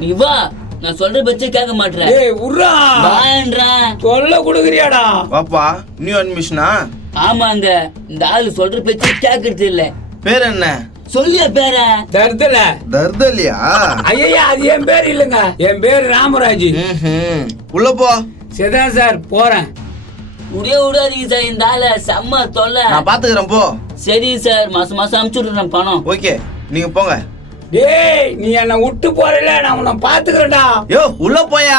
நீ வா, நான் சொல்ற பச்சை கேட்க மாட்டேன். ஏய் உர்ரா வான்றா. சொல்ல குடுக்குறியாடா? பாப்பா நியூ அட்மிஷனா? ஆமாங்க, இந்த ஆளு சொல்ற பச்சை கேக்குறது இல்ல. பேர் என்ன? சொல்லியா பேர? தர்தல. தர்தலியா? ஐயா அது என் பேர் இல்லங்க, என் பேர் ராமராஜ். உள்ள போ. சரிதான் சார் போறேன். விடாதீங்க சார், இந்த ஆள செம்ம தொல்லை. நான் பாத்துக்கிறேன் போ. சரி சார், மாசம் மாசம் அனுப்பிச்சு விடுறேன் பணம். ஓகே நீங்க போங்க. டேய் நீ என்ன விட்டு போறல, நான் உன்னை பாத்துக்கிறேன்டா. யோ உள்ள போயா.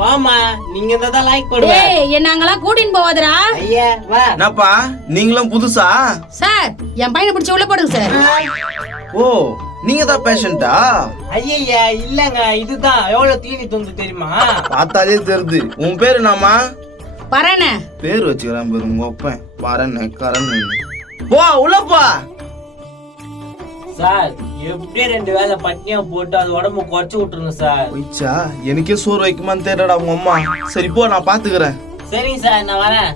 வாமா, நீங்க தான் லைக் பண்ணுங்க. டேய் என்னங்கலாம் கூட்டின்னு போவாதடா. ஐயா வா. என்னப்பா நீங்களும் புதுசா? சார் என் பையனை பிடிச்சி உள்ள போடுங்க சார். ஓ நீங்க தான் பேஷண்டா? ஐயா இல்லங்க, இதுதான் எவ்வளவு தீனி தொந்து தெரியுமா? பார்த்தாலே தெரியுது. உன் பேரு என்னம்மா? பரணே. பேர் வச்சுக்கிறான் பேரு உங்க ஒப்பன். பரண கரண். போ உள்ள போ. சார் எப்படியே 2 வேளை பட்னியா போட்டு அது உடம்பு குறைச்சு விட்டுருங்க சார். போயிச்சா? எனக்கே சோறு வைக்குமான்னு தெரியடா உங்க அம்மா. சரி போ, நான் பாத்துக்கிறேன். சரிங்க சார், நான் வரேன்.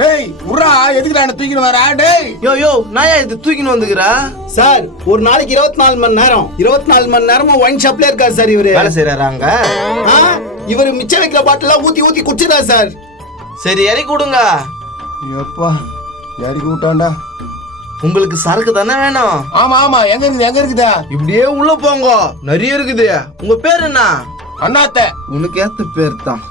டேய் உர்ரா, எதுக்குடா என்ன தூக்கிட்டு வரா? டேய் யோ நாயா இது தூக்கின்னு வந்துக்கிறா? சார் ஒரு நாளைக்கு 24 மணி நேரம் 24 மணி நேரமும் ஒயின் ஷாப்ல இருக்காரு சார். இவரு வேலை செய்யறாங்க. இவரு மிச்சம் வைக்கிற பாட்டிலாம் ஊத்தி குடிச்சிடா சார். சரி இறக்கி விடுங்க. எப்பா யாருக்கு விட்டான்டா? உங்களுக்கு சரக்கு தானே வேணும்? ஆமா எங்க இருக்குதா? இப்படியே உள்ள போங்க, நிறைய இருக்குது. உங்க பேர் என்ன? அண்ணாத்த. உனக்கு ஏத்த பேர் தான்.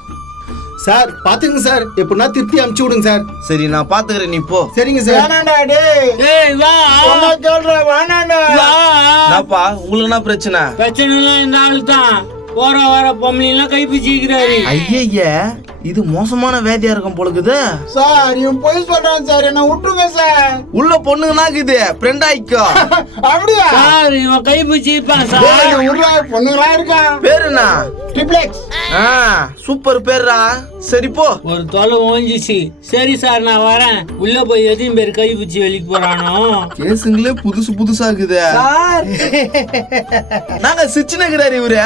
சார் பாத்துங்க சார், எப்படின்னா திருப்பி அனுப்பிச்சு விடுங்க சார். சரி நான் பாத்துக்கிறேன், நீ போ. சரிங்க சார். வேணாண்டா டேய். ஏய் வா, சொன்னா சொல்ற வேணாண்டா. வா. என்னப்பா உங்களுக்கு என்ன பிரச்சனை? பிரச்சனை எல்லாம் இந்த ஆளு தான். வர பொம்பளை எல்லாம் கை பிடிச்சிக்கிறாரு. ஐய இது மோசமான வேதியா இருக்கும் பொழுது. சார் இவன் போய் சொல்றான் சார், என்ன விட்டுருங்க சார். உள்ள பொண்ணுங்கன்னா இருக்குது ஃப்ரெண்ட் ஆயிக்கோ. அப்படியா சார் இவன் கை பிடிச்சிருப்பான் சார். உருளா பொண்ணுங்களா இருக்கா? பேர் என்ன? ட்ரிப்ளெக்ஸ். சூப்பர் பேர்ரா. சரி போ. ஒரு தொலை ஓஞ்சிச்சு. சரி சார் நான் வரேன். உள்ள போய் எத்தனை பேர் கை பிடிச்சி வெளிக்கு போறானோ. கேசுங்களே புதுசா இருக்குது. நாங்க சிச்சுனகிறாரு இவரு.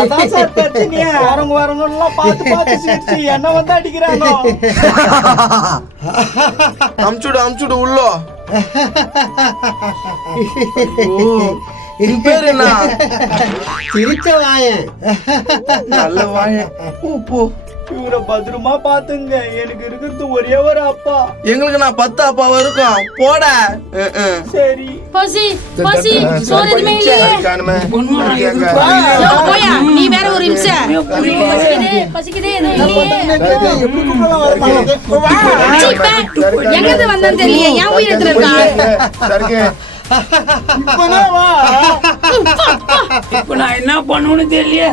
அதான் சார் பிரச்சனையா. வரவங்கலாம் பார்த்து சிரிச்சு என்ன வந்து அடிக்கிறானோ. அம்சுடு உள்ள. உன் பேர் என்ன? சிரிச்ச வாயன். நல்ல வாயன். போ. இவரை பத்திரமா பாத்துங்க, எனக்கு இருக்கிறது ஒரே ஒரு அப்பா. எங்களுக்கு நான் 10 அப்பாவா இருக்கும். போட. சரி பசி சோறு எதுவுமே இல்லையே. யோ, போயா நீ வேற ஒரு நிமிஷம். பசிக்குதே எதுவும் இல்லையே. எங்கிருந்து வந்தான்னு தெரியல, என் உயிரத்துல இருக்கா. இப்ப நான் என்ன பண்ணுன்னு தெரியல.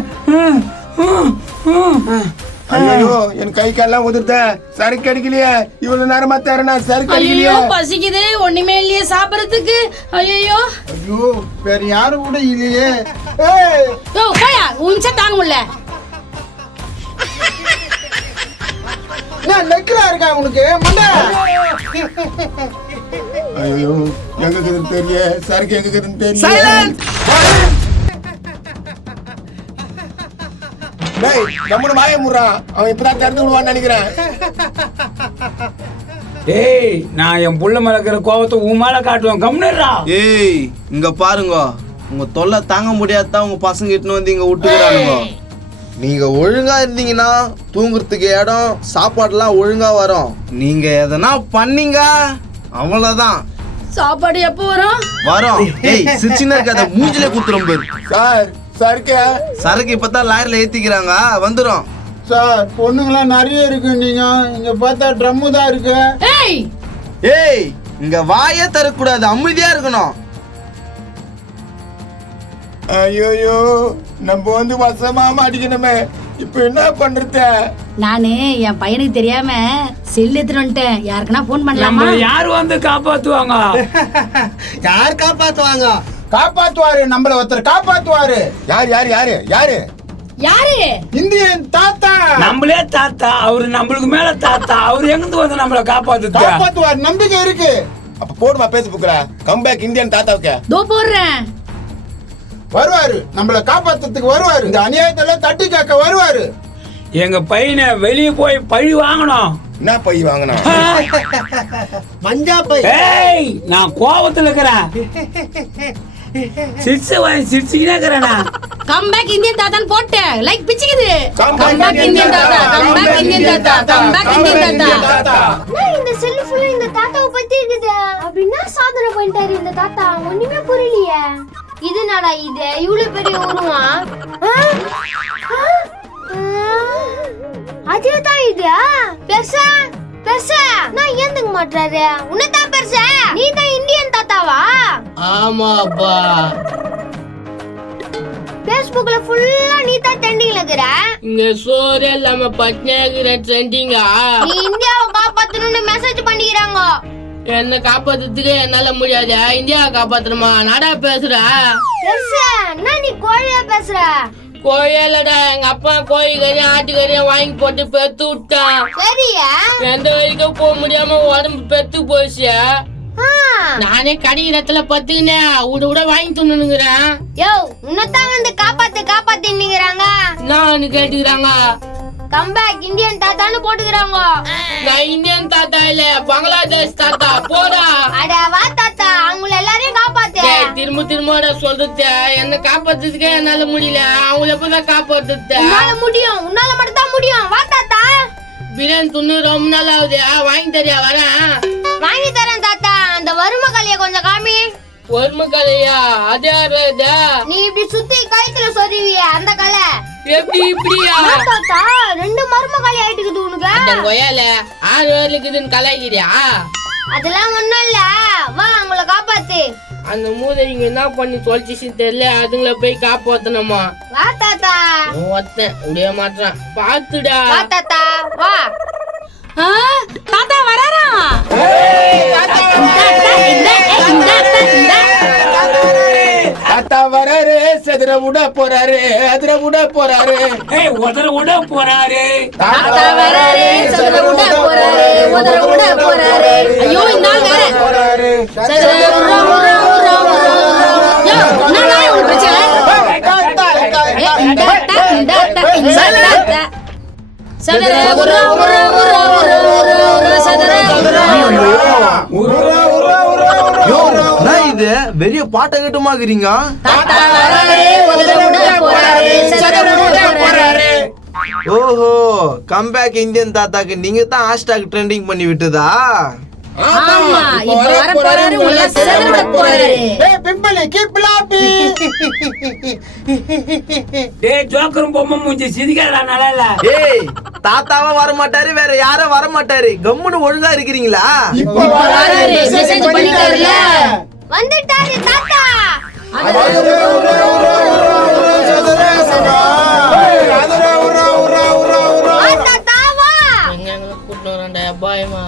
ஐயோ என் கை கால்லாம் உதிர்த்த. சரக்கு அடிக்கலையே, இவ்வளவு நேரமா தரேனா சரக்கு அடிக்கலையே. ஐயோ பசிக்குதே, ஒண்ணுமே இல்லையே சாப்பிடறதுக்கு. ஐயோ வேற யாரும் கூட இல்லையே. யோ போயா, ஒரு நிமிஷம் தாங்க முடியல. நான் நெக்லா இருக்கா உனக்கு மண்டை? ஐயோ எங்க இருக்குதுன்னு தெரியல, சரக்கு எங்க இருக்குதுன்னு தெரியல. சைலண்ட். டேய் நம்மள மாய முறா, அவன் இப்பதான் திறந்து விடுவான்னு நினைக்கிறேன். ஏய் நான் என் புள்ள மேல இருக்கிற கோவத்தை உன் மேல காட்டுவேன். கம்னர்ரா. ஏய் இங்க பாருங்க, உங்க தொல்லை தாங்க முடியாதான் உங்க பசங்க இட்டுன்னு வந்து இங்க விட்டுக்கிறானுங்க. நீங்க ஒழுங்கா இருந்தீங்கன்னா தூங்குறதுக்கு இடம் சாப்பாடுலாம் ஒழுங்கா வரும். நீங்க எதனா பண்ணீங்க அவ்வளவுதான். சாப்பாடு எப்போ வரும்? ஏய் சின்ன இருக்காத, மூஞ்சிலே குத்துறோம் பேர். சார் சரக்கு இப்பதான் லாரில ஏத்திக்கிறாங்க, வந்துரும். சார் பொண்ணுங்களாம் நிறைய இருக்கு, நீங்க இங்க பார்த்தா ட்ரம்மு தான் இருக்கு. ஏய் இங்க வாயே தரக்கூடாது, அமைதியா இருக்கணும். ஐயோ நம்ம வந்து வசமா மாட்டிக்கணுமே, இப்ப என்ன பண்றது? நானு என் பையனுக்கு தெரியாம செல் எடுத்துட்டு வந்துட்டேன். யாருக்குன்னா போன் பண்ணலாமா? யார் வந்து காப்பாத்துவாங்க? யார் காப்பாத்துவாங்க? காப்பாத்துவாரு, நம்மள ஒருத்தர் காப்பாத்துவாரு. யாரு? இந்தியன் தாத்தா. நம்மளே தாத்தா, அவரு நம்மளுக்கு மேல தாத்தா. அவரு எங்கிருந்து வந்து நம்மள காப்பாத்துவாரு, நம்பிக்கை இருக்கு. அப்ப போடுமா பேஸ்புக்ல கம்பேக் இந்தியன் தாத்தாவுக்கு. தோ போடுறேன். வருவாரு, நம்மள காப்பாத்துறதுக்கு வருவாரு. இந்த அநியாயத்தெல்லாம் தட்டி காக்க வருவாரு. எங்க பையனை வெளியே போய் பழி வாங்கணும். என்ன பை வாங்கணும்? மஞ்சா பை. ஏய் நான் கோபத்துல இருக்கிறேன். சிரிச்சு வாய் சிரிச்சுக்கிட்டே இருக்கிறேனா? கம் பேக் இந்தியன் தாத்தான்னு போட்டு லைக் பிச்சுக்குது. Come come back back Indian thatha, come back Indian thatha, come back Indian thatha. நான் இந்த செல் ஃபுல்லா இந்த தாத்தாவை பத்தி இருக்குது. அப்படின்னா சாதனை பண்ணிட்டாரு இந்த தாத்தா. ஒண்ணுமே புரியலையே. இது நாடா இது இவ்வளவு பெரிய உருவம். அதேதான் இது பெருசா பெருசா. நான் ஏந்துக்க மாட்டாரு. உன்னதான் பெருசா. நீ தான் இந்தியன் தாத்தாவா? ஆமாப்பா. Facebookல ஃபுல்லா நீ தான் ட்ரெண்டிங்ல இருக்கற. இங்க சோறு இல்லாம பட்னியாகிற ட்ரெண்டிங்கா? நீ இந்தியாவை காப்பாத்தணும்னு மெசேஜ் பண்ணிக்கிறாங்க. என்ன காப்பாத்துறதுக்கு என்னால முடியாது. இந்தியாவை காப்பாத்தணுமா? நாடா பேசுற பெருசா. நான் நீ கோழியா பேசுற. கோயிலடா, எங்க அப்பா கோழிக்கறியும் ஆட்டுக்கறியும் வாங்கி போட்டு பெத்து விட்டான். சரியா? எந்த வரைக்கும் போக முடியாம உடம்பு பெத்து போச்சு. நானே கடையிடத்துல பத்துக்கினேன் விட வாங்கி துண்ணுங்கிறேன். யோ உன்னதான் வந்து காப்பாத்து நிக்கிறாங்க. நான் கேட்டுக்கிறாங்க. கம்பேக் இந்தியன் தாத்தான்னு போட்டுக்கிறாங்க. நான் இந்தியன் தாத்தா இல்ல, பங்களாதேஷ் தாத்தா. போடா. அட வா தாத்தா, அவங்கள எல்லாரையும் காப்பாத்து. திரும்ப திரும்ப சொல்றது என்ன காப்பாத்துறதுக்கே என்னால முடியல. அவங்கள எப்பதான் காப்பாத்துறது? உன்னால முடியும், உன்னால மட்டும் தான் முடியும். வா தாத்தா. பிரியாணி துண்ணு ரொம்ப நாள் ஆகுது. வாங்கி தரியா? வரேன். வாங்கி தரேன் தாத்தா. அந்த வறுமை கலைய கொஞ்சம் காமி. ஒரு கலையா? அதே ஆறுதா? நீ இப்படி சுத்தி கயித்துல சொருவிய அந்த கலை. எப்படி இப்படியா? தாத்தா ரெண்டு மர்ம கலை ஆயிட்டுக்குது உனக்கு. கொய்யால 6 வேர்ல இருக்குதுன்னு கலாய்க்கிறியா? அதெல்லாம் ஒண்ணும் இல்ல. வா அவங்கள காப்பாத்து. அந்த மூதைங்க என்ன பண்ணி தொலைச்சிச்சு தெரியல. அதுங்கள போய் காப்பாத்தணுமா? வா தாத்தா. ஒத்தன் முடிய மாட்டான். பாத்துடா. வா தாத்தா வா. தாத்தா வராரா? தாத்தா வராரு, செதற விட போறாரு, அதிர விட போறாரு. ஏய் உதற விட போறாரு. தாத்தா வராரே, சதுர விட போறாரே, உதற விட போறாரு. ஐயோ இந்த ஆள் வேற. போறாரு. சதுர உரா உரா உரா உரா உரா. யோ நான் ஒரு பிரச்சனை. சதுர உரா உரா உரா உரா உரா சதுர நான் இது பெரிய பாட்டை கட்டுமாக்குறீங்க. தாத்தா வராரே, உதற விட போறாரே, சதுர விட போறாரே. ஓஹோ, கம்பேக் இந்தியன் தாத்தாக்கு நீங்க தான் ஹேஷ்டாக் ட்ரெண்டிங் பண்ணி விட்டதா? ஆமா இப்ப வர போறாரு, உள்ள சதுர விட போறாரு. ஏய் பிம்பலி கீப் லாப்பிங். டேய் ஜோக்கரும் பொம்மை மூஞ்சி சிரிக்கறடா நல்லா இல்ல. ஏய் தாத்தாவா வர மாட்டாரு, வேற யாரும் வர மாட்டாரு. கம்முன்னு ஒழுங்கா இருக்கிறீங்களா? இப்போ வராரு, மெசேஜ் பண்ணிட்டாருல. வந்துட்டாரு தாத்தா. தாத்தா வா. எங்களை கூட்டு வரேன்டா பாயமா.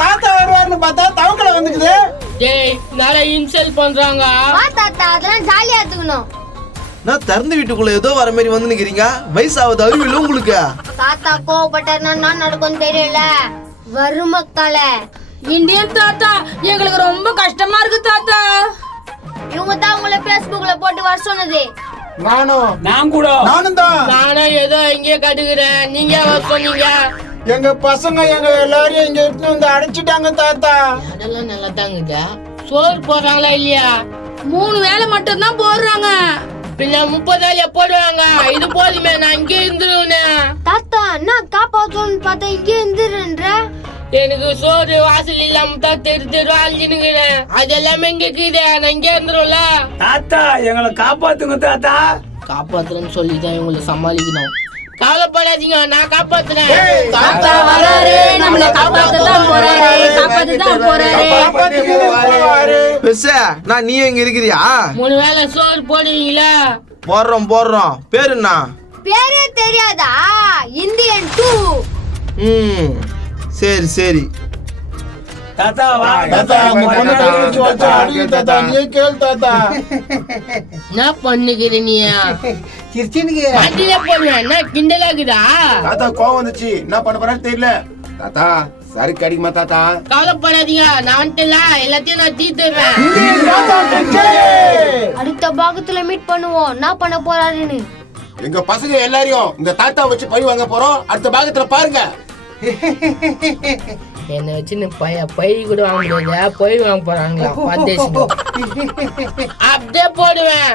தாத்தா வருவாருன்னு பார்த்தா தவக்கல வந்துக்குது. ஏய் நிறைய இன்சல்ட் பண்றாங்க. வா தாத்தா, அதெல்லாம் ஜாலியா எடுத்துக்கணும். நான் திறந்த வீட்டுக்குள்ள ஏதோ வர மாதிரி வந்து நிக்கிறீங்க. வயசாவது அறிவில்ல உங்களுக்கு? தாத்தா கோவப்பட்டாருன்னா நான் நடக்கும் தெரியல. வறுமக்கலை. இந்தியன் தாத்தா எங்களுக்கு ரொம்ப கஷ்டமா இருக்கு தாத்தா. இவங்க தான் உங்களை Facebookல போட்டு வர சொன்னது. நான் கூட நானும் தான். நானும் ஏதோ இங்கே கட்டுக்கிறேன். நீங்க வர சொன்னீங்க. எங்க பசங்க எங்க எல்லாரையும் இங்க எடுத்து வந்து அடைச்சிட்டாங்க தாத்தா. அதெல்லாம் நல்லா தாங்குதா? சோறு போடுறாங்களா இல்லையா? 3 வேளை மட்டும் தான் போடுறாங்க. பின்ன 30 வேலையா போடுவாங்க. இது போதுமே, நான் இங்கே இருந்துருவேன். தாத்தா நான் காப்பாத்தோன்னு பார்த்தா இங்கே இருந்துருன்ற. எனக்கு சோறு வாசல் இல்லாம தான் தெரு அழிஞ்சுனுங்கிறேன். அது எல்லாமே இங்க இருக்குது. நான் இங்கே இருந்துரும்ல. தாத்தா எங்களை காப்பாத்துங்க தாத்தா. காப்பாத்துறேன்னு சொல்லிதான் இவங்களை சமாளிக்கணும். கவலைப்படாதீங்க, நான் காப்பாத்துறேன். தாத்தா வராரு, நம்மள காப்பாத்த தான் போறாரு, காப்பாத்த தான் போறாரு. பெருசா நான் நீ எங்க இருக்கிறியா? 3 வேளை சோறு போடுவீங்களா? போடுறோம். பேரு என்ன? பேரே தெரியாதா? இந்தியன் 2. சரி தாத்தா வா தாத்தா உங்க பொண்ணு கையில வச்சு வச்சா அடிங்க தாத்தா. நீ கேள் தாத்தா. என்ன பண்ணுகிற நீ? வண்டியில போடுவேன். என்ன கிண்டலாக்குதா? தாத்தா கோவம் வந்துச்சு, என்ன பண்ண போறான்னு தெரியல. தாத்தா சருக்கு அடிக்குமா தாத்தா? கவலைப்படாதீங்க, நான் வந்துட்டல. எல்லாத்தையும் நான் தீர்த்துறேன். அடுத்த பாகத்துல மீட் பண்ணுவோம். என்ன பண்ண போறாருன்னு. எங்க பசங்க எல்லாரையும் இந்த தாத்தா வச்சு பழி வாங்க போறோம். அடுத்த பாகத்துல பாருங்க. என்னை வச்சு நீ பை கூட வாங்க முடியாது, போய் வாங்க போறாங்களா பார்த்து அப்படியே போடுவேன்.